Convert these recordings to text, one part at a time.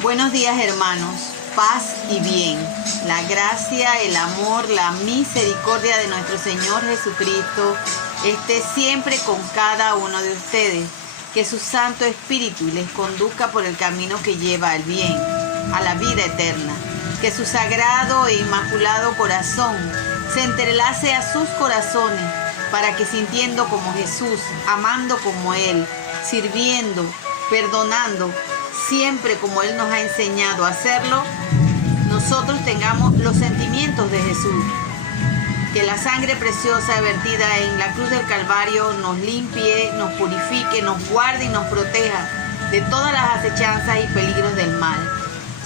Buenos días, hermanos, paz y bien. La gracia, el amor, la misericordia de nuestro Señor Jesucristo esté siempre con cada uno de ustedes. Que su Santo Espíritu les conduzca por el camino que lleva al bien, a la vida eterna. Que su sagrado e inmaculado corazón se entrelace a sus corazones para que, sintiendo como Jesús, amando como Él, sirviendo, perdonando, siempre como Él nos ha enseñado a hacerlo, nosotros tengamos los sentimientos de Jesús. Que la sangre preciosa vertida en la cruz del Calvario nos limpie, nos purifique, nos guarde y nos proteja de todas las acechanzas y peligros del mal.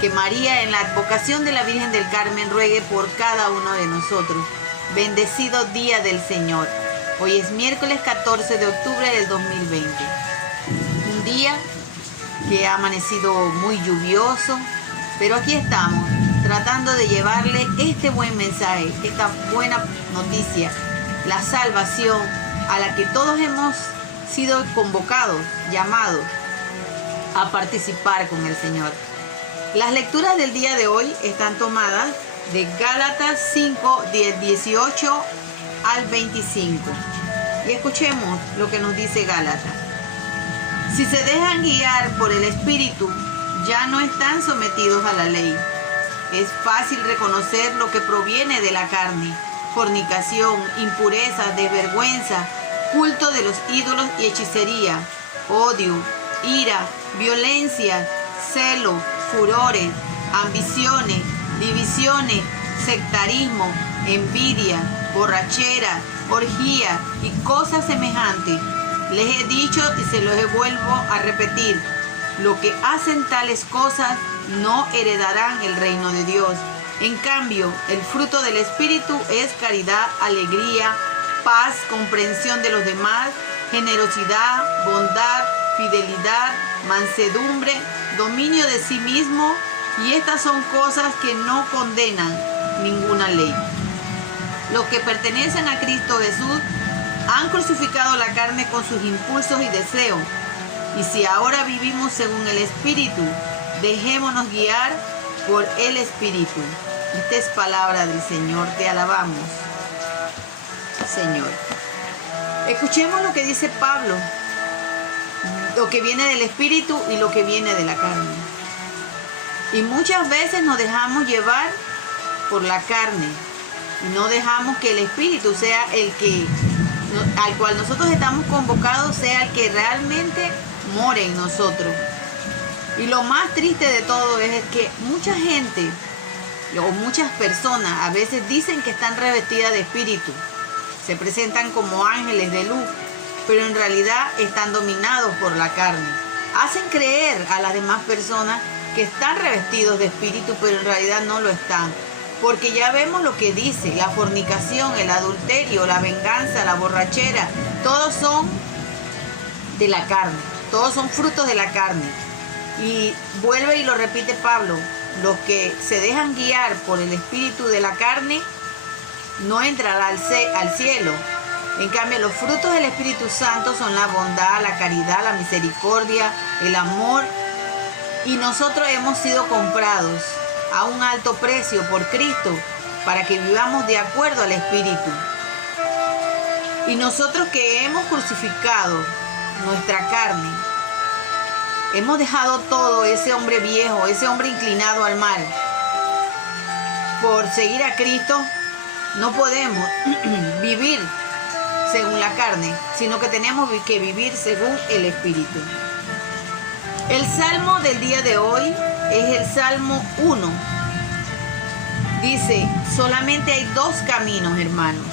Que María, en la advocación de la Virgen del Carmen, ruegue por cada uno de nosotros. Bendecido día del Señor. Hoy es miércoles 14 de octubre del 2020. Un día que ha amanecido muy lluvioso, pero aquí estamos tratando de llevarle este buen mensaje, esta buena noticia, la salvación a la que todos hemos sido convocados, llamados a participar con el Señor. Las lecturas del día de hoy están tomadas de Gálatas 5, del 18 al 25. Y escuchemos lo que nos dice Gálatas. Si se dejan guiar por el Espíritu, ya no están sometidos a la ley. Es fácil reconocer lo que proviene de la carne: fornicación, impureza, desvergüenza, culto de los ídolos y hechicería, odio, ira, violencia, celo, furores, ambiciones, divisiones, sectarismo, envidia, borrachera, orgía y cosas semejantes. Les he dicho y se los vuelvo a repetir: los que hacen tales cosas no heredarán el reino de Dios. En cambio, el fruto del Espíritu es caridad, alegría, paz, comprensión de los demás, generosidad, bondad, fidelidad, mansedumbre, dominio de sí mismo, y estas son cosas que no condenan ninguna ley. Los que pertenecen a Cristo Jesús han crucificado la carne con sus impulsos y deseos. Y si ahora vivimos según el Espíritu, dejémonos guiar por el Espíritu. Esta es palabra del Señor. Te alabamos, Señor. Escuchemos lo que dice Pablo, lo que viene del Espíritu y lo que viene de la carne. Y muchas veces nos dejamos llevar por la carne y no dejamos que el Espíritu sea el que, al cual nosotros estamos convocados, sea el que realmente more en nosotros. Y lo más triste de todo es que mucha gente o muchas personas a veces dicen que están revestidas de espíritu, se presentan como ángeles de luz, pero en realidad están dominados por la carne. Hacen creer a las demás personas que están revestidos de espíritu, pero en realidad no lo están, porque ya vemos lo que dice: la fornicación, el adulterio, la venganza, la borrachera, todos son de la carne, todos son frutos de la carne. Y vuelve y lo repite Pablo: los que se dejan guiar por el espíritu de la carne no entrarán al cielo. En cambio, los frutos del Espíritu Santo son la bondad, la caridad, la misericordia, el amor. Y nosotros hemos sido comprados a un alto precio por Cristo para que vivamos de acuerdo al Espíritu. Y nosotros que hemos crucificado nuestra carne, hemos dejado todo ese hombre viejo, ese hombre inclinado al mal, por seguir a Cristo, no podemos vivir según la carne, sino que tenemos que vivir según el Espíritu. El salmo del día de hoy es el Salmo 1. Dice: solamente hay dos caminos, hermanos.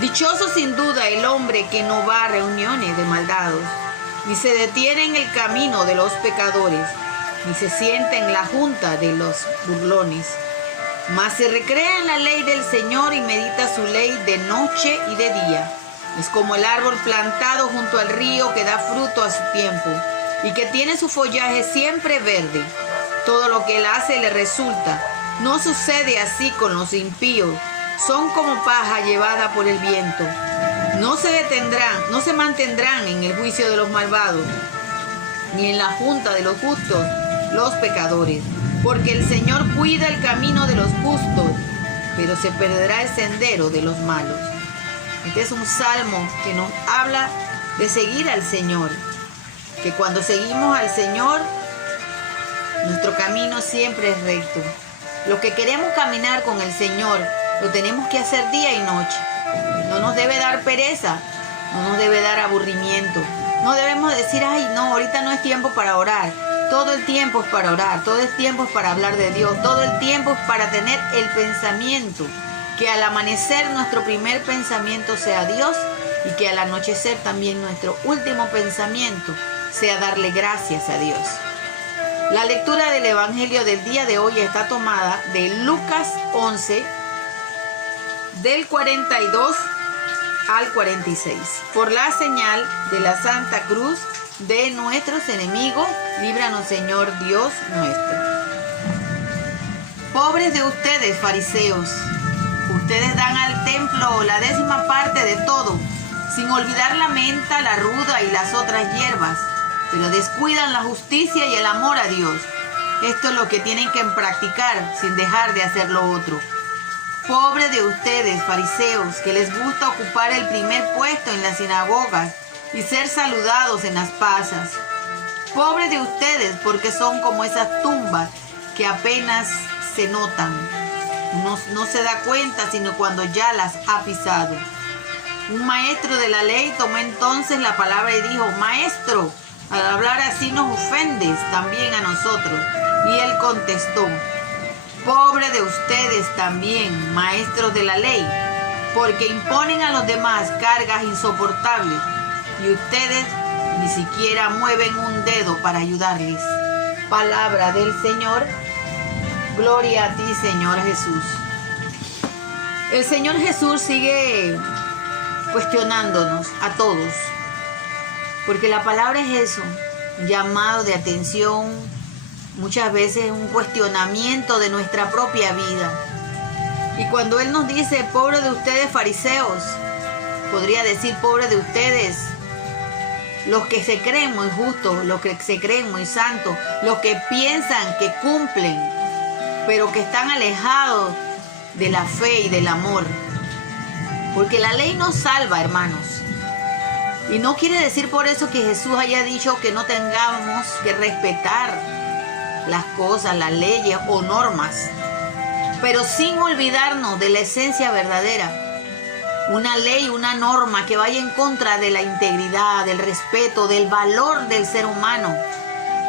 Dichoso sin duda el hombre que no va a reuniones de maldados, ni se detiene en el camino de los pecadores, ni se sienta en la junta de los burlones. Mas se recrea en la ley del Señor y medita su ley de noche y de día. Es como el árbol plantado junto al río que da fruto a su tiempo y que tiene su follaje siempre verde. Todo lo que él hace le resulta. No sucede así con los impíos. Son como paja llevada por el viento. No se detendrán, no se mantendrán en el juicio de los malvados, ni en la junta de los justos. los pecadores, porque el Señor cuida el camino de los justos, pero se perderá el sendero de los malos. Este es un salmo que nos habla de seguir al Señor, que cuando seguimos al Señor, nuestro camino siempre es recto. Los que queremos caminar con el Señor, lo tenemos que hacer día y noche. No nos debe dar pereza, no nos debe dar aburrimiento. No debemos decir, ay, no, ahorita no es tiempo para orar. Todo el tiempo es para orar, todo el tiempo es para hablar de Dios, todo el tiempo es para tener el pensamiento. Que al amanecer nuestro primer pensamiento sea Dios y que al anochecer también nuestro último pensamiento sea darle gracias a Dios. La lectura del Evangelio del día de hoy está tomada de Lucas 11, del 42 al 46. Por la señal de la Santa Cruz de nuestros enemigos, líbranos, Señor Dios nuestro. Pobres de ustedes, fariseos, ustedes dan al templo la 10ª parte de todo, sin olvidar la menta, la ruda y las otras hierbas, pero descuidan la justicia y el amor a Dios. Esto es lo que tienen que practicar sin dejar de hacer lo otro. Pobre de ustedes, fariseos, que les gusta ocupar el primer puesto en las sinagogas y ser saludados en las plazas. Pobre de ustedes, porque son como esas tumbas que apenas se notan. No se da cuenta sino cuando ya las ha pisado. Un maestro de la ley tomó entonces la palabra y dijo, Maestro, al hablar así nos ofendes también a nosotros. Y él contestó, pobre de ustedes también, maestros de la ley, porque imponen a los demás cargas insoportables y ustedes ni siquiera mueven un dedo para ayudarles. Palabra del Señor. Gloria a ti, Señor Jesús. El Señor Jesús sigue cuestionándonos a todos, porque la palabra es eso, llamado de atención, muchas veces un cuestionamiento de nuestra propia vida. Y cuando Él nos dice, pobre de ustedes fariseos, podría decir, pobre de ustedes, los que se creen muy justos, los que se creen muy santos, los que piensan que cumplen, pero que están alejados de la fe y del amor. Porque la ley nos salva, hermanos. Y no quiere decir por eso que Jesús haya dicho que no tengamos que respetar las cosas, las leyes o normas, pero sin olvidarnos de la esencia verdadera. Una ley, una norma que vaya en contra de la integridad, del respeto, del valor del ser humano,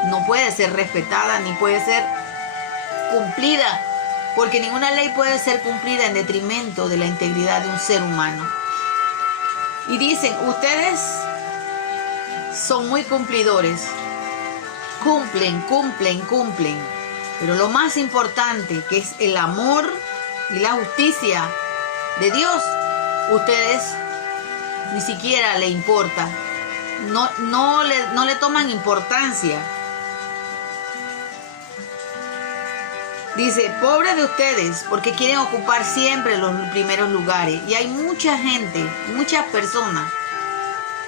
no puede ser respetada ni puede ser cumplida, porque ninguna ley puede ser cumplida en detrimento de la integridad de un ser humano. Y dicen, ustedes son muy cumplidores, cumplen, pero lo más importante, que es el amor y la justicia de Dios, ustedes ni siquiera le importa, no le toman importancia. Dice, pobre de ustedes, porque quieren ocupar siempre los primeros lugares. Y hay mucha gente, muchas personas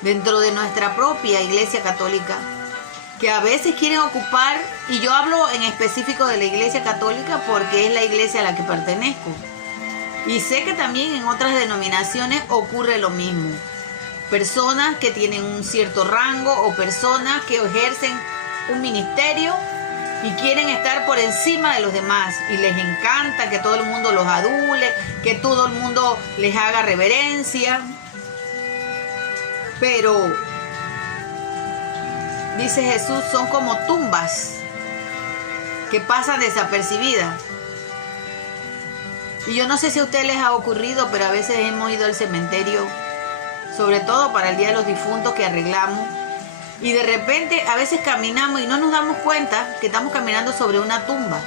dentro de nuestra propia Iglesia Católica que a veces quieren ocupar, y yo hablo en específico de la Iglesia Católica porque es la iglesia a la que pertenezco. Y sé que también en otras denominaciones ocurre lo mismo. Personas que tienen un cierto rango o personas que ejercen un ministerio y quieren estar por encima de los demás y les encanta que todo el mundo los adule, que todo el mundo les haga reverencia. Pero, dice Jesús, son como tumbas que pasan desapercibidas. Y yo no sé si a ustedes les ha ocurrido, pero a veces hemos ido al cementerio, sobre todo para el Día de los Difuntos que arreglamos. Y de repente a veces caminamos y no nos damos cuenta que estamos caminando sobre una tumba.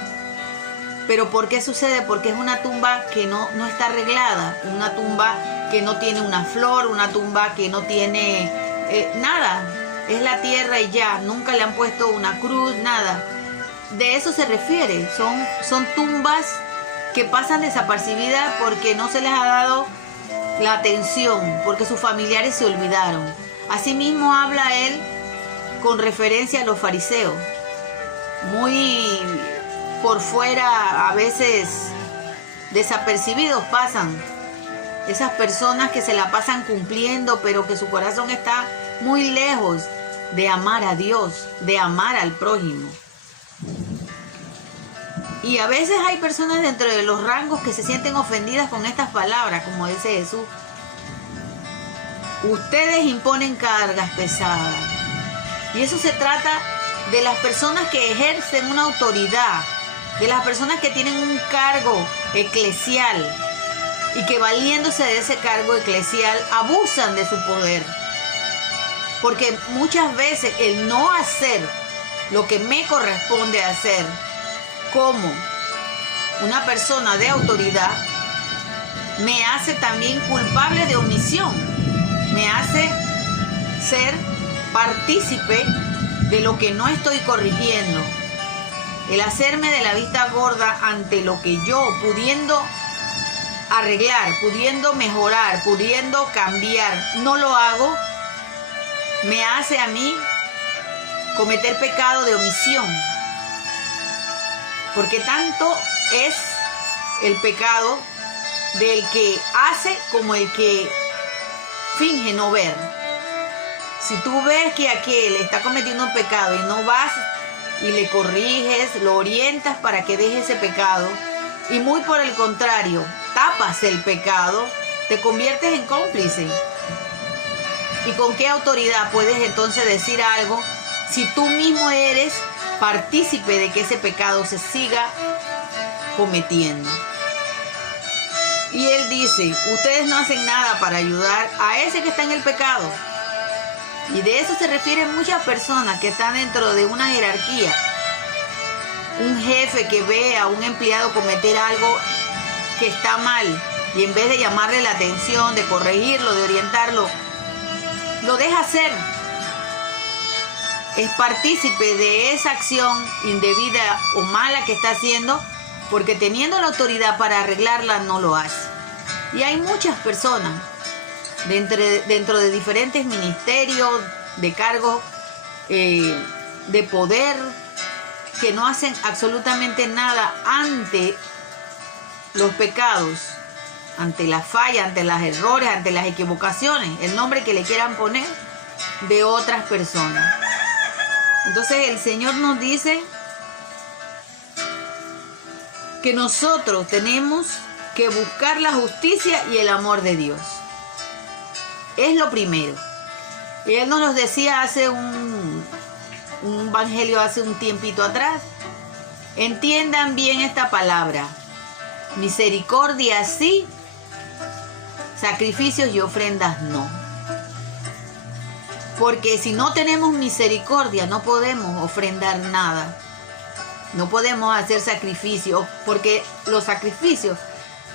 ¿Pero por qué sucede? Porque es una tumba que no está arreglada, una tumba que no tiene una flor, una tumba que no tiene nada. Es la tierra y ya, nunca le han puesto una cruz, nada. De eso se refiere, son tumbas que pasan desapercibidas porque no se les ha dado la atención, porque sus familiares se olvidaron. Asimismo habla él con referencia a los fariseos. muy por fuera, a veces desapercibidos pasan. Esas personas que se la pasan cumpliendo, pero que su corazón está muy lejos de amar a Dios, de amar al prójimo. Y a veces hay personas dentro de los rangos que se sienten ofendidas con estas palabras, como dice Jesús. Ustedes imponen cargas pesadas. Y eso se trata de las personas que ejercen una autoridad, de las personas que tienen un cargo eclesial y que valiéndose de ese cargo eclesial abusan de su poder. Porque muchas veces el no hacer lo que me corresponde hacer como una persona de autoridad me hace también culpable de omisión, me hace ser partícipe de lo que no estoy corrigiendo. El hacerme de la vista gorda ante lo que yo, pudiendo arreglar, pudiendo mejorar, pudiendo cambiar, no lo hago, me hace a mí cometer pecado de omisión. Porque tanto es el pecado del que hace como el que finge no ver. Si tú ves que aquel está cometiendo un pecado y no vas y le corriges, lo orientas para que deje ese pecado, y muy por el contrario, tapas el pecado, te conviertes en cómplice. ¿Y con qué autoridad puedes entonces decir algo si tú mismo eres partícipe de que ese pecado se siga cometiendo? Y él dice, ustedes no hacen nada para ayudar a ese que está en el pecado. Y de eso se refieren muchas personas que están dentro de una jerarquía. Un jefe que ve a un empleado cometer algo que está mal y en vez de llamarle la atención, de corregirlo, de orientarlo, lo deja hacer. Es partícipe de esa acción indebida o mala que está haciendo, porque teniendo la autoridad para arreglarla no lo hace. Y hay muchas personas dentro de diferentes ministerios, de cargos de poder, que no hacen absolutamente nada ante los pecados, ante las fallas, ante los errores, ante las equivocaciones, el nombre que le quieran poner, de otras personas. Entonces el Señor nos dice que nosotros tenemos que buscar la justicia y el amor de Dios. Es lo primero. Y Él nos lo decía hace un evangelio hace un tiempito atrás. Entiendan bien esta palabra. Misericordia sí, sacrificios y ofrendas no. Porque si no tenemos misericordia, no podemos ofrendar nada. No podemos hacer sacrificios, porque los sacrificios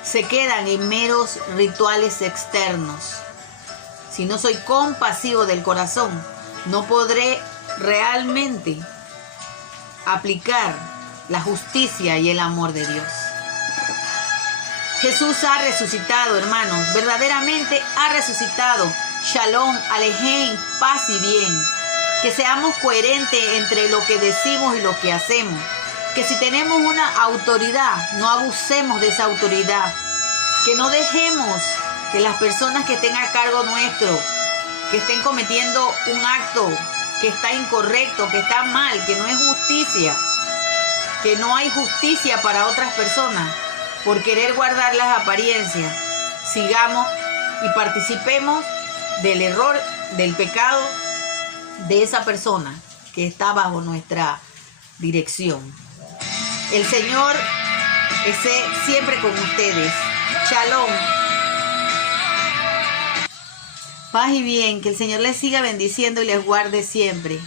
se quedan en meros rituales externos. Si no soy compasivo del corazón, no podré realmente aplicar la justicia y el amor de Dios. Jesús ha resucitado, hermanos, verdaderamente ha resucitado. Shalom, Alejem, paz y bien. Que seamos coherentes entre lo que decimos y lo que hacemos. Que si tenemos una autoridad, no abusemos de esa autoridad. Que no dejemos que las personas que estén a cargo nuestro, que estén cometiendo un acto que está incorrecto, que está mal, que no es justicia, que no hay justicia para otras personas, por querer guardar las apariencias, sigamos y participemos del error, del pecado de esa persona que está bajo nuestra dirección. El Señor esté siempre con ustedes. Shalom. Paz y bien, que el Señor les siga bendiciendo y les guarde siempre.